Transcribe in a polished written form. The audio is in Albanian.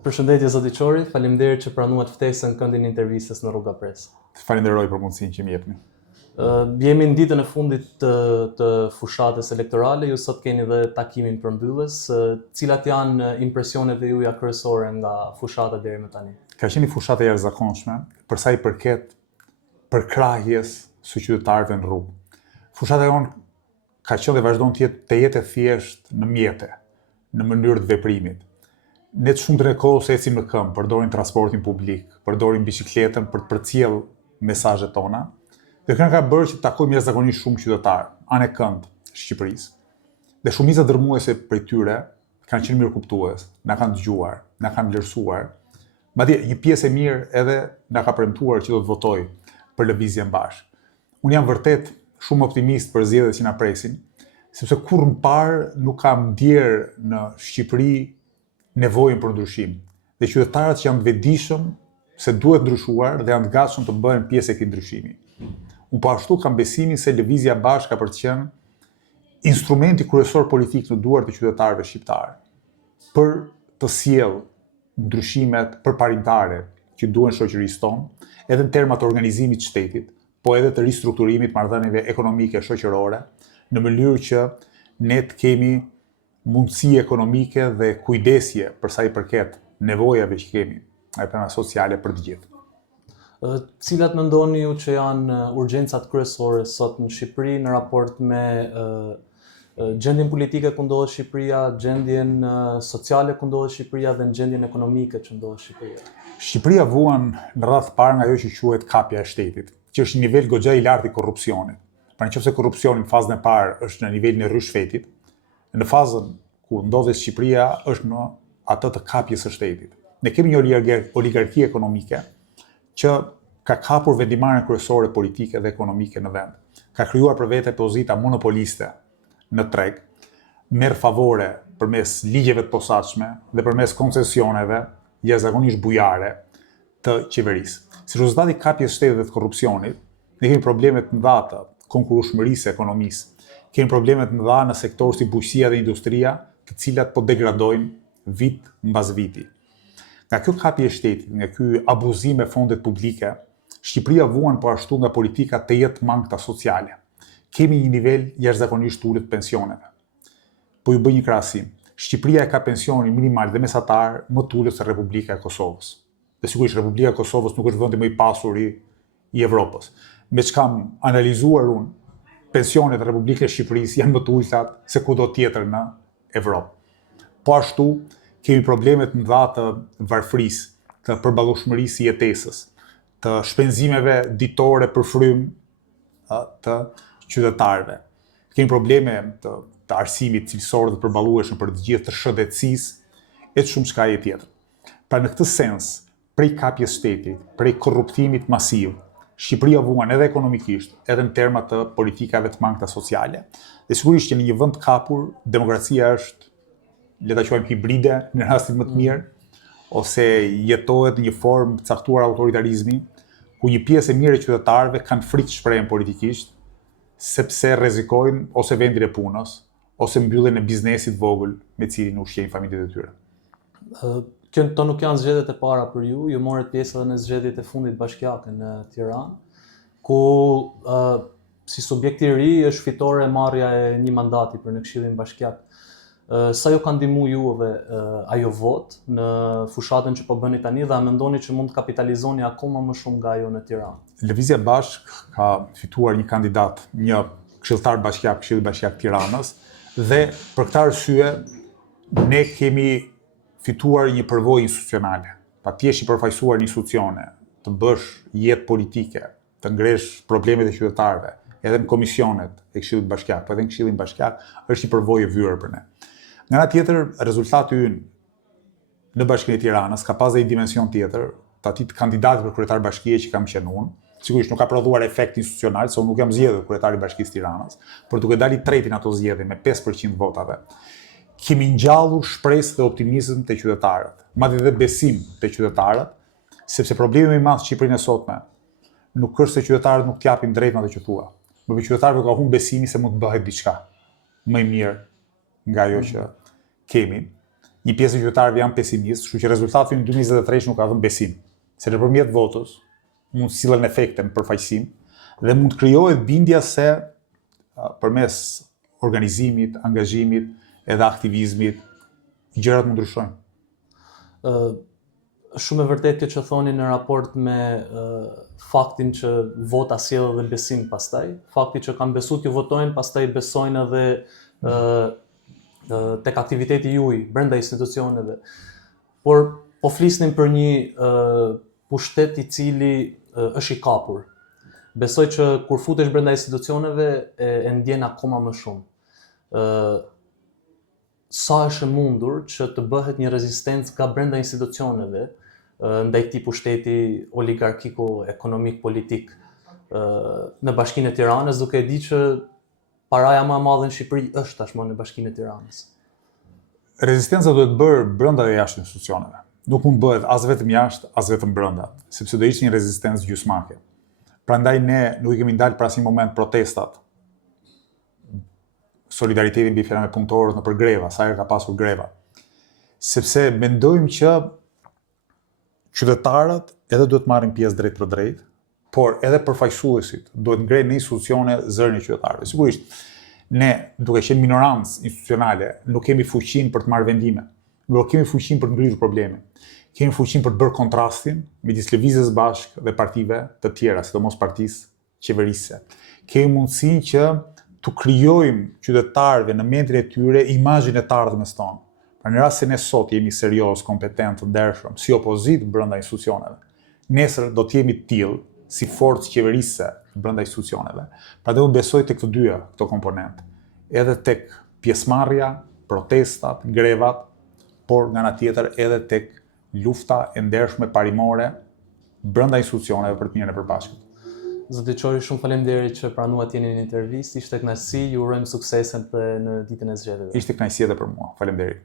Përshëndetje zoti Çori, faleminderit që pranuat ftesën këndin e intervistës në Rruga Pres. Falenderoj për mundësinë që më jepni. Jemi në ditën e fundit të fushatës elektorale, ju sot keni dhe takimin përmbyllës. Cilat janë impresionet e juaja kryesore nga fushata deri më tani? Ka qenë një fushatë e jashtëzakonshme për sa i përket përkrahjes së qytetarëve në rrugë. Fushata jonë ka qenë dhe vazhdon të jetë e thjeshtë në mjete, në mënyrë të veprimit. Ne të shumtën e kohës ecim në këmbë, përdorim transportin publik, përdorim biçikletën për të përcjell mesazhet tona. Dhe kjo ka bërë që të takojmë jashtëzakonisht shumë qytetarë, anë e kënd Shqipërisë. Dhe shumica dërmuese prej tyre kanë qenë mirëkuptues, na kanë dëgjuar, na kanë vlerësuar. Madje një pjesë e mirë edhe na ka premtuar që do të votojë për lëvizjen bashkë. Unë jam vërtet shumë optimist për zgjedhjet që na presin, sepse kurrë më parë nuk kam ndjerë në Shqipëri nevojën për ndryshim. Dhe qytetarët që janë të vetëdijshëm se duhet ndryshuar dhe janë të gatshëm të bëhen pjesë e këtij ndryshimi. Unë po ashtu kam besimin se lëvizja bashkë ka për të qenë instrumenti kryesor politik në duart e qytetarëve shqiptarë për të sjellë ndryshimet përparimtare që duhen shoqërisë tonë, edhe në terma të organizimit të shtetit, po edhe të ristrukturimit marrëdhënieve ekonomike shoqërore, në mënyrë që ne të kemi mundësi ekonomike dhe kujdesje për sa i përket nevojave që kemi në plana sociale për të gjithë. Cilat mendoni ju që janë urgjencat kryesore sot në Shqipëri në raport me gjendjen politike ku ndodhet Shqipëria, gjendjen sociale ku ndodhet Shqipëria dhe në gjendjen ekonomike që ndodhet Shqipëria? Shqipëria vuan në radh parë nga ajo që quhet kapja e shtetit, që është një nivel goxha i lartë i korrupsionit. Pra nëse korrupsioni në fazën e parë është në nivelin e rryshfetit, në fazën ku ndodhet Shqipëria është në atë të kapjes së shtetit. Ne kemi një oligarki ekonomike që ka kapur vendimarrjen kryesore politike dhe ekonomike në vend. Ka krijuar për vete pozita monopoliste në treg, merr favore përmes ligjeve të posaçme dhe përmes koncesioneve jashtëzakonisht bujare të qeverisë. Si rezultat i kapjes së shtetit dhe të korrupsionit, ne kemi probleme të mëdha të konkurrueshmërisë së ekonomisë. Kemi probleme të mëdha në sektorë si bujqësia dhe industria, të cilat po degradojnë vit mbas viti. Nga kjo kapje e shtetit, nga ky abuzim me fondet publike, Shqipëria vuan po ashtu nga politika të jetë mangëta sociale. Kemi një nivel jashtëzakonisht ulët pensioneve. Po ju bëj një krahasim. Shqipëria e ka pensionin minimal dhe mesatar më të ulët se Republika e Kosovës. Dhe sigurisht Republika e Kosovës nuk është vendi më i pasur i Evropës. Me çka kam analizuar unë, pensionet e Republikës së Shqipërisë janë më të ulta se kudo tjetër në Evropë. Po ashtu kemi problemet më dha të varfërisë, të përballueshmërisë së jetesës, të shpenzimeve ditore për frymë të qytetarëve. Kemi probleme të arsimit cilësor dhe përballueshëm për të gjithë, të shëndetësisë e shumë çka tjetër. Pra në këtë sens, prej kapjes shtetit, prej korruptimit masiv, Shqipëria vuan edhe ekonomikisht, edhe në terma të politikave të mangëta sociale. Dhe sigurisht që në një vend të kapur, demokracia është, le ta quajmë hibride në rastin më të mirë, ose jetohet në një formë të caktuar autoritarizmi, ku një pjesë e mirë e qytetarëve kanë frikë të shprehen politikisht, sepse rrezikojnë ose vendin e punës, ose mbylljen e biznesit vogël me cilin ushqejnë familjet e tyre. Këto nuk janë zgjedhjet e para për ju, ju morët pjesë edhe në zgjedhjet e fundit bashkiake në Tiranë, ku si subjekt i ri është fitore marrja e një mandati për në Këshillin Bashkiak. Sa ju ka ndihmu juve ajo vot në fushatën që po bëni tani dhe a mendoni që mund të kapitalizoni akoma më shumë nga ajo në Tiranë? Lëvizja Bashk ka fituar një kandidat, një këshilltar bashkiak, Këshilli Bashkiak Tiranës, dhe për këtë arsye ne kemi fituar një përvojë institucionale. Pa ti jesh i përfaqësuar në institucione, të bësh jetë politike, të ngresh problemet e qytetarëve, edhe në komisionet e Këshillit Bashkiak, po edhe në Këshillin Bashkiak, është një përvojë e vyer për ne. Nga ana tjetër, rezultati ynë në Bashkinë e Tiranës ka pas dhe një dimension tjetër, të atij kandidatit për kryetar bashkie që kam qenë unë. Sigurisht nuk ka prodhuar efekt institucional, se unë nuk jam zgjedhur kryetari i Bashkisë Tiranës, por duke dalë i tretë në ato zgjedhje me 5% votave, kemi ngjallur shpresë dhe optimizëm te qytetarët, madje edhe besim te qytetarët, sepse problemi më i madh në Shqipërinë e sotme nuk është se qytetarët nuk t'japin drejtën atë që thua, por qytetarët ka humbur besimin se mund të bëhet diçka më e mirë nga ajo që kemi. një pjesë e qytetarëve janë pesimistë, kështu që rezultati në 2023 nuk ka dhënë besim, se nëpërmjet votës mund të sillen efekte në përfaqësim dhe mund të krijohet bindja se përmes organizimit, angazhimit edhe aktivizmit gjërat mund ndryshojnë. Shumë e vërtet kjo që thoni në raport me faktin që vota sjell edhe besim pastaj, fakti që kanë besuar që votojnë, pastaj besojnë edhe tek aktiviteti juaj brenda institucioneve. Por po flisnim për një pushtet i cili është i kapur. Besoj që kur futesh brenda institucioneve e ndjen akoma më shumë. Sa është e mundur që të bëhet një rezistencë nga brenda institucioneve ndaj këtij pushteti oligarkiko-ekonomik politik në Bashkinë e Tiranës, duke e di që paraja më e madhe në Shqipëri është tashmë në Bashkinë e Tiranës. Rezistenca duhet bërë brenda dhe jashtë institucioneve. Nuk mund bëhet as vetëm jashtë, as vetëm brenda, sepse do ishte një rezistencë gjysmake. Prandaj ne nuk i kemi ndalë për asnjë moment protestat, solidaritetin mbi fjalën e punëtorët nëpër greva, sa herë ka pasur greva. Sepse mendojmë që qytetarët edhe duhet marrin pjesë drejt për drejt, por edhe përfaqësuesit duhet ngrenë në institucione zërin e qytetarëve. Sigurisht, ne duke qenë minorancë institucionale, nuk kemi fuqinë për të marrë vendime, nuk kemi fuqinë për të ngritur probleme. Kemi fuqinë për të bërë kontrastin midis Lëvizjes Bashkë dhe partive të tjera, sidomos partisë qeverisë. Kemi mundësinë që të krijojmë qytetarëve në mendjen e tyre imazhin e të ardhmes tonë. Pra në rast se ne sot jemi serioz, kompetent, të ndershëm, si opozitë brenda institucioneve, nesër do të jemi të tillë si forcë qeverisë brenda institucioneve. Prandaj unë besoj tek të dyja këto komponentë, edhe tek pjesëmarrja, protestat, grevat, por nga ana tjetër edhe tek lufta e ndershme parimore brenda institucioneve për të mirën e përbashkët. Zoti Çori, shumë faleminderit që pranuat jeni në intervistë. Ishte kënaqësi, ju urojmë suksese në ditën e zgjedhjeve. Ishte kënaqësi edhe për mua. Faleminderit.